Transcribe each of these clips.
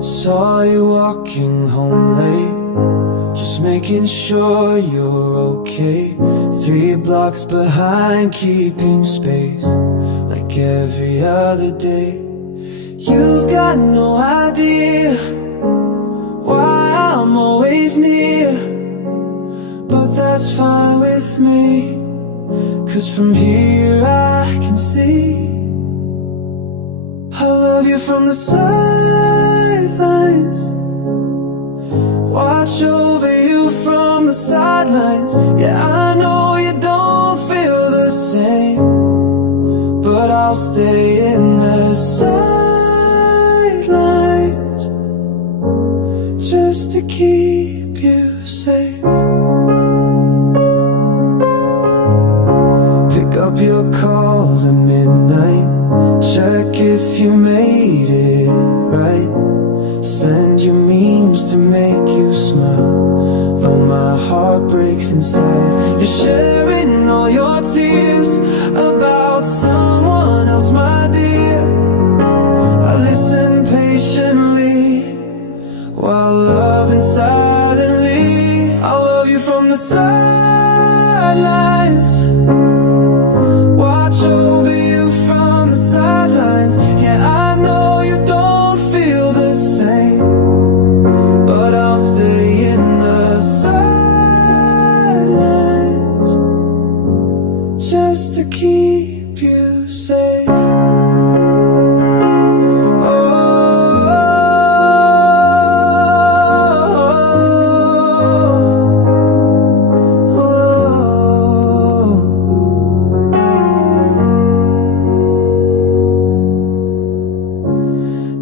Saw you walking home late, just making sure you're okay. 3 blocks behind, keeping space like every other day. You've got no idea why I'm always near, but that's fine with me, 'cause from here I can see I love you from the sidelines, watch over you from the sidelines. Yeah, I know you don't feel the same, but I'll stay in the sidelines just to keep you safe. Pick up your calls at midnight, check if you made it right, send you memes to make you smile, though my heart breaks inside. You're sharing all your tears about someone else, my dear. I listen patiently while loving silently. I love you from the sidelines, watch over you from the sidelines. Yeah, I know you don't feel the same, but I'll stay in the sidelines just to keep you safe.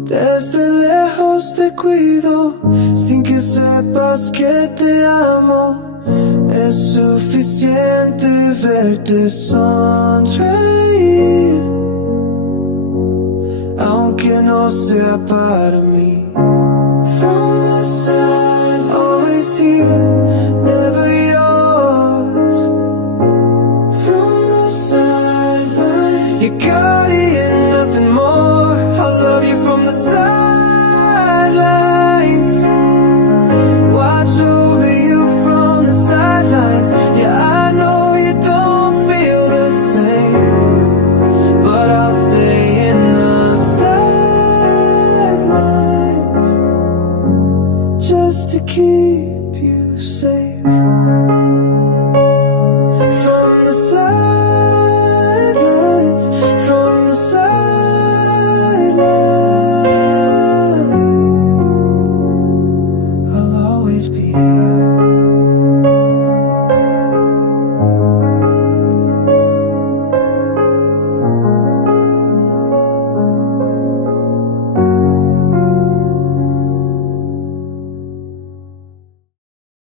Desde lejos te cuido, sin que sepas que te amo. Es suficiente verte sonreír, aunque no sea para mí. From the side, always here, never yours. From the sideline, you got it and nothing more. I love you from the sidelines, watch over you from the sidelines. Yeah, I know you don't feel the same, but I'll stay in the sidelines just to keep you safe. From the sidelines, from the sidelines, I'll always be here.